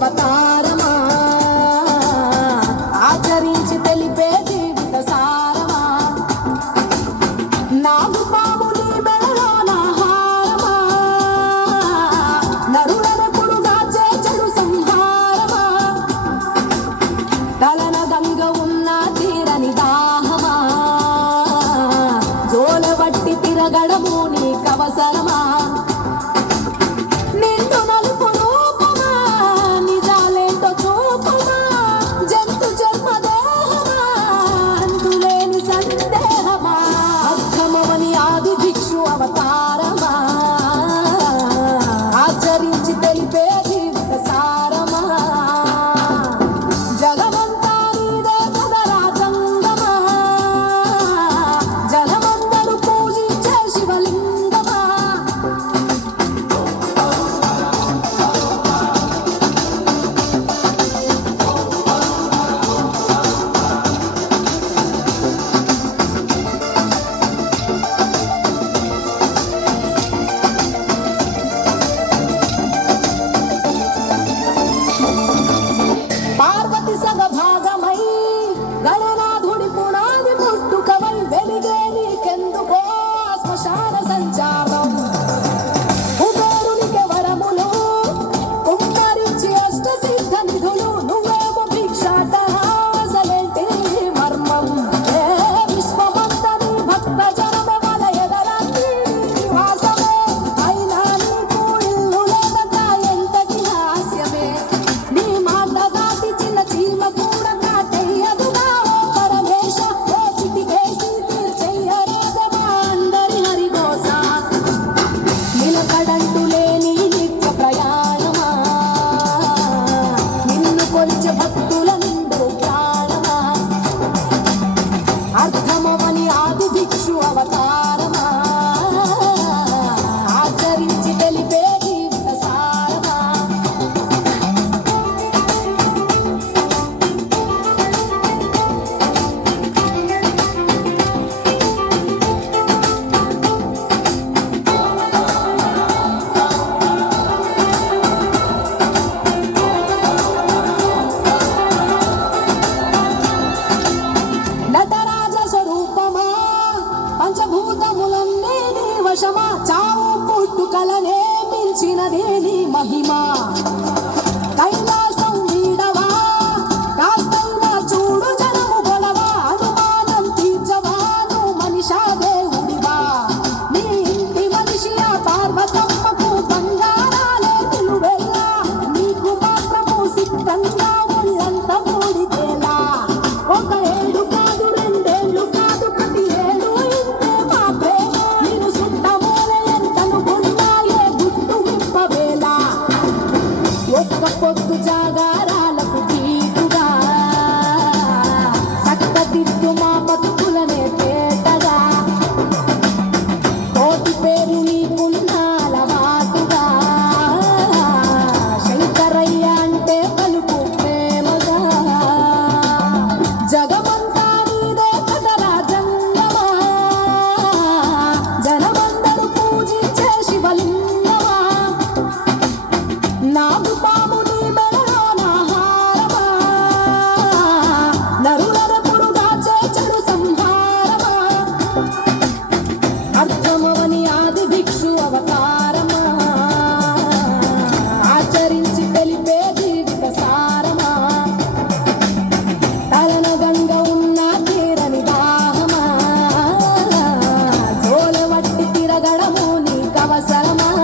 అవతారమా? ఆచరించి తెలిపే జీవిత సారమా? నాగు పాముని మెడలో నాహారమా నరుడెప్పుడు దాచే చెడు సంహారమా? తల buscaba a Salamanca.